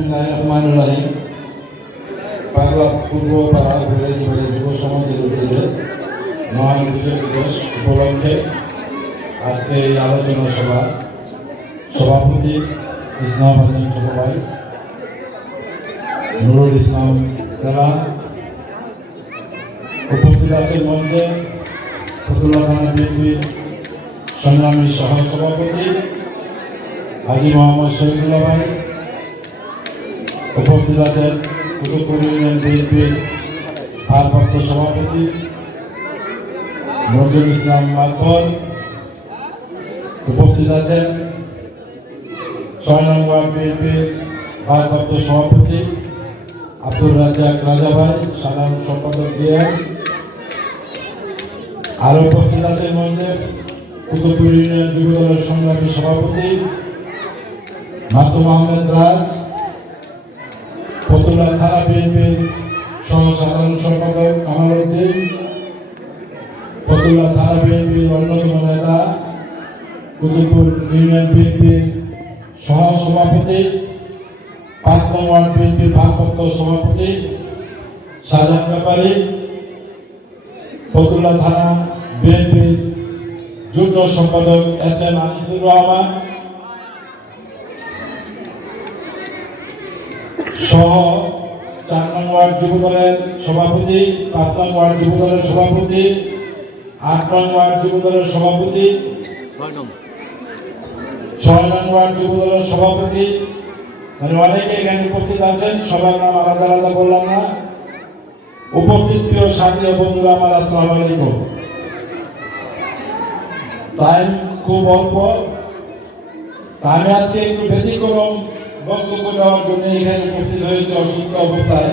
বিসমিল্লাহিররহমানিররহিম। পাগলা পূর্ব পাড়া ঘুরে যুব সমাজের উদ্যোগে মহান বিজয় দিবস উপলক্ষে আজকে এই আলোচনা সভা সভাপতি ইসলাম হাসান ছোট ভাই, নুরুল ইসলাম তারা উপস্থিত আছেন। মঞ্চে ফতুল্লা থানা বিএনপির সংগ্রামী সহ সভাপতি হাজী মোহাম্মদ শহীদুল্লাহ ভাই, উপস্থিত আছেন কুতুবপুর ইউনিয়ন বিএনপির ভারপ্রাপ্ত সভাপতি নজরুল ইসলাম মাতবর, উপস্থিত আছেন ৬ নং ওয়ার্ড বিএনপির ভারপ্রাপ্ত সভাপতি আব্দুর রাজ্জাক রাজা ভাই, সাধারণ সম্পাদক ডিএম। আরো উপস্থিত আছেন মঞ্চে কুতুবপুর ইউনিয়ন যুব দলের সংগ্রামী সভাপতি মাসুম আহমেদ রাজ, ফতুল্লা থানা বিএনপির সহ সাধারণ সম্পাদক কামাল উদ্দিন, ফতুল্লা থানা বিএনপির অন্যতম নেতা কুতুবপুর ইউনিয়ন বিএনপির সহ সভাপতি ৫ নং ওয়ার্ড বিএনপির ভারপ্রাপ্ত সভাপতি শাহজাহান ব্যাপারী, ফতুল্লা থানা বিএনপির যুগ্ম সম্পাদক এস.এম. আনিসুর রহমান সহ ৪ নং ওয়ার্ড যুব দলের সভাপতি, ৫ নং ওয়ার্ড যুব দলের সভাপতি, ৮ নং ওয়ার্ড যুব দলের সভাপতি, ৬ নং ওয়ার্ড যুব দলের সভাপতি, মানে অনেকে এখানে উপস্থিত আছেন। সবার নাম আলাদা আলাদা বললাম না। উপস্থিত প্রিয় সাথী ও বন্ধুরা আমার আসসালামু আলাইকুম। টাইম খুব অল্প, আমি আজকে একটু ব্যতিক্রম বক্তব্য দেওয়ার জন্য এখানে উপস্থিত হয়েছে অসুস্থ অবস্থায়।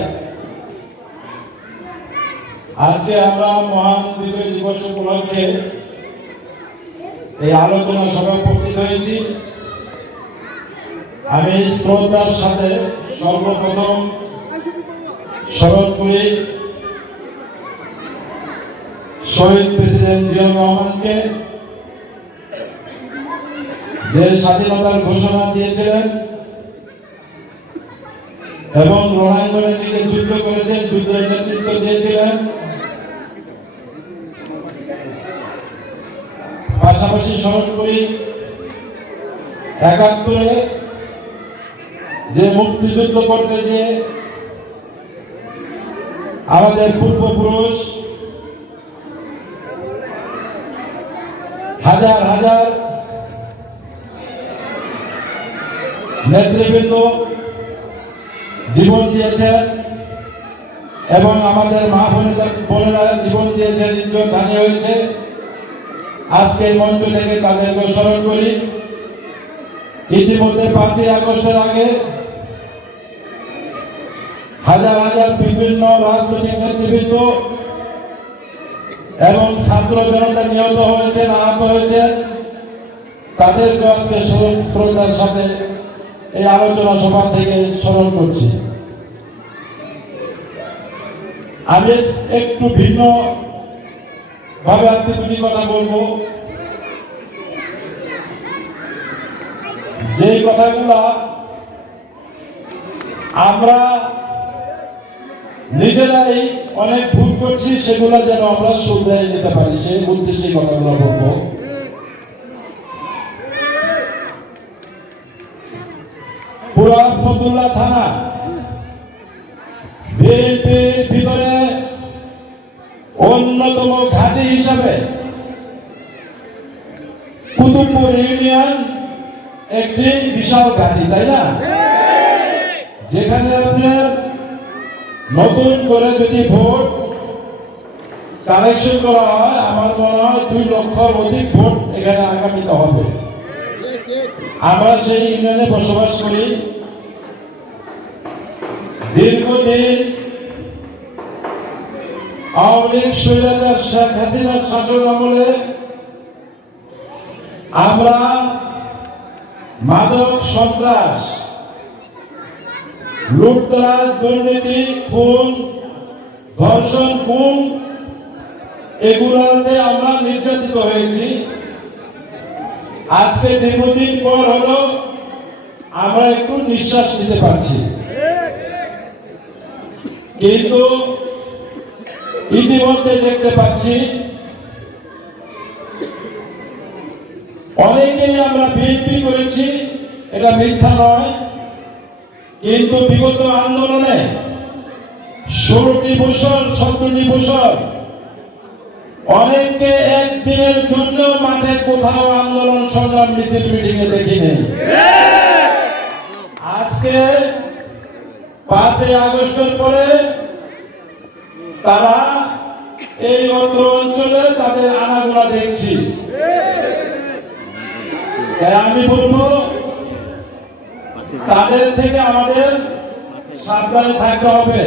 আজকে আমরা মহান বিজয় দিবস উপলক্ষে এই আলোচনা সভায় উপস্থিত হয়েছি। আমি শ্রদ্ধার সাথে সর্বপ্রথম স্মরণ করি শহীদ প্রেসিডেন্ট জিয়াউর রহমানকে, যে স্বাধীনতার ঘোষণা দিয়েছিলেন এবং রণাঙ্গনে নিজে যুদ্ধ করেছেন, যুদ্ধের নেতৃত্ব দিয়েছিলেন। পাশাপাশি স্মরণ করি ৭১-এ যে মুক্তিযুদ্ধ করতে গিয়ে আমাদের পূর্বপুরুষ হাজার হাজার নেতৃবৃন্দ জীবন দিয়েছেন এবং আমাদের মা বোনেরা জীবন দিয়েছেন, ইজ্জত হানি হয়েছে। আজকে মঞ্চ থেকে তাদেরকে স্মরণ করি। ইতিমধ্যে ৫ই আগস্টের আগে হাজার হাজার বিভিন্ন রাজনৈতিক নেতৃবৃন্দ এবং ছাত্র জনতা নিহত হয়েছেন, আহত হয়েছেন। তাদেরকে আজকে শ্রদ্ধার সাথে এই আলোচনা সভা থেকে স্মরণ করছি। আমি একটু ভিন্ন ভাবে আজকে দুটি কথা বলবো। যে কথাগুলা আমরা নিজেরাই অনেক ভুল করছি, সেগুলা যেন আমরা শুধরে নিতে পারি, সেই উদ্দেশ্যে কথাগুলো বলবো। পুরা ফতুল্লা থানা বিএনপির ভিতরে অন্যতম ঘাঁটি হিসাবে কুতুবপুর ইউনিয়ন একটি বিশাল ঘাঁটি, তাই না? যেখানে আপনার নতুন করে যদি ভোট কালেকশন করা হয়, আমার মনে হয় ২ লক্ষর অধিক ভোট এখানে আগামীতে হবে। আমরা সেই ইউনিয়নে বসবাস করি। দীর্ঘদিন আওয়ামী লীগ স্বৈরাচার শেখ হাসিনার শাসন আমলে আমরা মাদক সন্ত্রাস, লুটতরাজ, দুর্নীতি, খুন, ধর্ষণ, গুম এগুলোতে আমরা নির্যাতিত হয়েছি। আজকে দীর্ঘদিন পর হলো আমরা একটু নিঃশ্বাস নিতে পারছি। কিন্তু ইতিমধ্যে দেখতে পাচ্ছি অনেকেই আমরা বিএনপি করেছি, এটা মিথ্যা নয়, কিন্তু বিগত আন্দোলনে 16টি বছর 17টি বছর অনেককে একদিনের জন্য মাঠে কোথাও আন্দোলন সংগ্রাম মিছিল মিটিং এ দেখিনি। আজকে 5 আগস্টের পরে তারা এই অঞ্চলে তাদের আনাগোনা দেখছি। আমি বলবো তাদের থেকে আমাদের সাবধানে থাকতে হবে।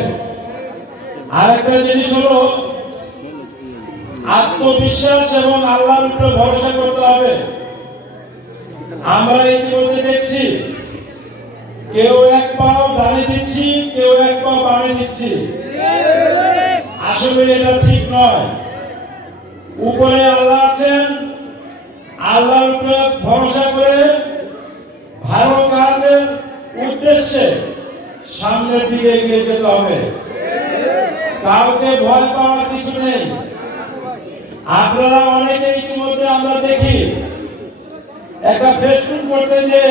আরেকটা জিনিস হলো আত্মবিশ্বাস এবং আল্লাহর উপরে ভরসা করতে হবে। আমরা ইতিমধ্যে দেখছি কেউ এক পাও ডানে দিচ্ছি, কেউ এক পাও বামে দিচ্ছি। আসলে এটা ঠিক নয়। উপরে আল্লাহ আছেন, আল্লাহর উপরে ভরসা করে ভালো কাজের উদ্দেশ্যে সামনের দিকে এগিয়ে যেতে হবে। কাউকে ভয় পাওয়ার কিছু নেই। আপনারা অনেকে ইতিমধ্যে আমরা দেখি একটা ফেসবুক করতে যে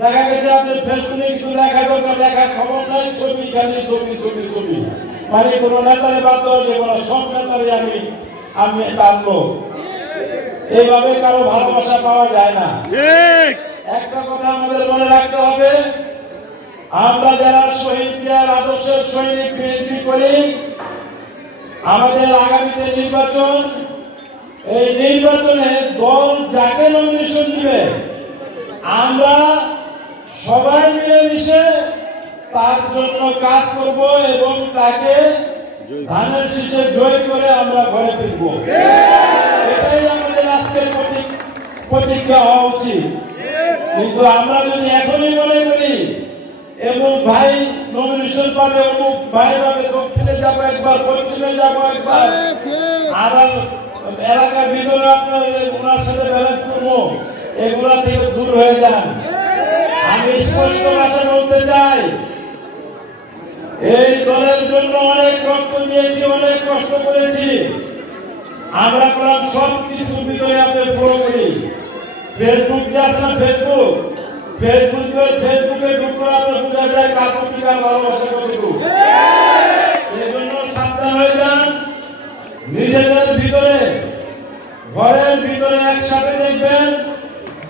দেখা গেছে আপনার ফেসবুকে কিছু লেখা দরকার, লেখা খবর নাই, ছবি খালি ছবি ছবি ছবি, মানে কোনো নেতারে বাদ দেওয়া যাবে না, সব নেতারে আমি তার লোক। এইভাবে কারো ভালোবাসা পাওয়া যায় না। একটা কথা আমাদের মনে রাখতে হবে, আমরা যারা শহীদের আদর্শের সৈনিক বিএনপি করি, আমাদের আগামীতে নির্বাচন, এই নির্বাচনে দল যাকে নমিনেশন দিবে আমরা সবাই মিলেমিশে তার জন্য কাজ করব এবং তাকে ধানের শীষে জয় করে আমরা ঘরে ফিরব। এটাই আমাদের আজকের প্রতিজ্ঞা হওয়া উচিত। কিন্তু আমরা যদি এখনই মনে করি এবং ভাই নমিনেশন পাবে, অমুক ভাই পাবে, দক্ষিণে যাবো একবার, পশ্চিমে যাবো একবার, আবার এলাকার ভিতরে আপনার ওনার সাথে ব্যালেন্স করবো, এগুলা থেকে দূর হয়ে যান। আমি স্পষ্ট ভাষা বলতে চাই, এই দলের জন্য অনেক রক্ত দিয়েছি, অনেক কষ্ট করেছি। আমরা প্রায় সব কিছুর ভিতরে আপনি ফলো করি। ফেসবুক যে আছে না, ফেসবুকে ঢুকলে আপনার বোঝা যায় কার প্রতি কার ভালোবাসা কতটুকু। এই জন্য সাবধান হয়ে যান। নিজেদের ভিতরে, ঘরের ভিতরে একসাথে দেখবেন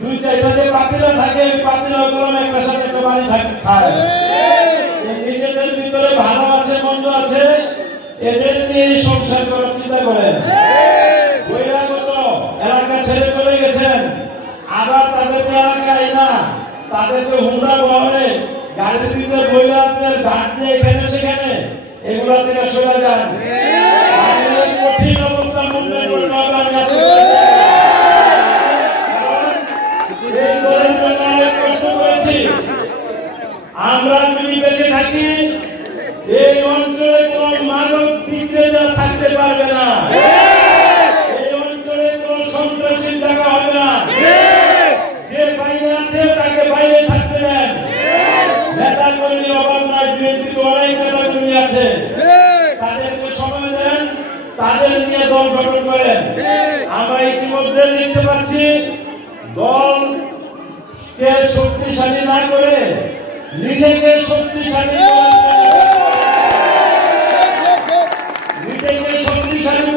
2-4টা যে পাতিলা থাকে, পাতিলা কলম একটা সাথে একটা পানি খায়। নিজেদের ভিতরে ভালো আছে মন্দ আছে, এদের নিয়ে সংসার করার চিন্তা করেন। বহিরাগত এলাকা ছেড়ে চলে গেছেন, আবার তাদেরকে এলাকায় না, তাদেরকে হুন্ডা বহরে গাড়ির ভিতরে বইলে আপনার ঘাট দিয়ে এখানে সেখানে, এগুলো থেকে সরে যান। কঠিন অবস্থা মুম্বাই করতে হবে। আমরা যদি বেঁচে থাকি, এই অঞ্চলে কোন মানব বিক্রেতা থাকতে পারবে না, এই অঞ্চলে কোন সন্ত্রাসী দেখা হবে না। যে বাইরে আছে তাকে বাইরে থাকতে দেন। নেতা কর্মী অভাব নাই, বিএনপি অনেক নেতা কর্মী আছে, তাদেরকে সময় দেন, তাদের নিয়ে দল গঠন করেন। আমরা ইতিমধ্যে দেখতে পাচ্ছি দলকে শক্তিশালী না করে নিজেকে শক্তিশালী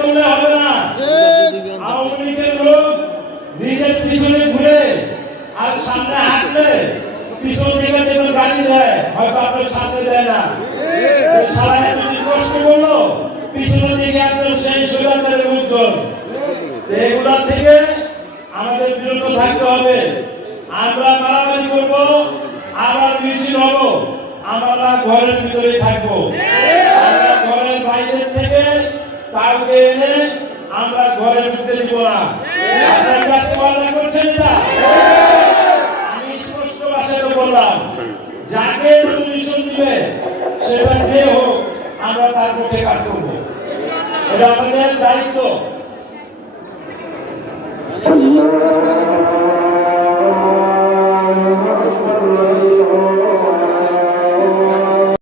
করলে হবে না। আওয়ামী লীগের লোক নিজের পিছনে ঘুরে আর সামনে হাঁটলে পিছন থেকে দেখবেন গাড়ি দেয়, হয়তো আপনার সামনে দেয় না। সারা এতদিন কষ্ট করলো, পিছনের দিকে আপনার সেই সৈরাচারের উজ্জ্বল। এগুলা থেকে আমাদের বিরত থাকতে হবে। আমরা মারামারি করবো, আবার মিছিল হবো, আমরা ঘরের ভিতরে থাকবো। আমরা ঘরের বাইরে থেকে কাউকে এনে আমরা ঘরের ভিতরে দিব না। আমি স্পষ্ট ভাষাতে বললাম, যাকে নমিনেশন দিবে সেটা যে হোক, আমরা তার পক্ষে কাজ করবো। এটা আমাদের দায়িত্ব।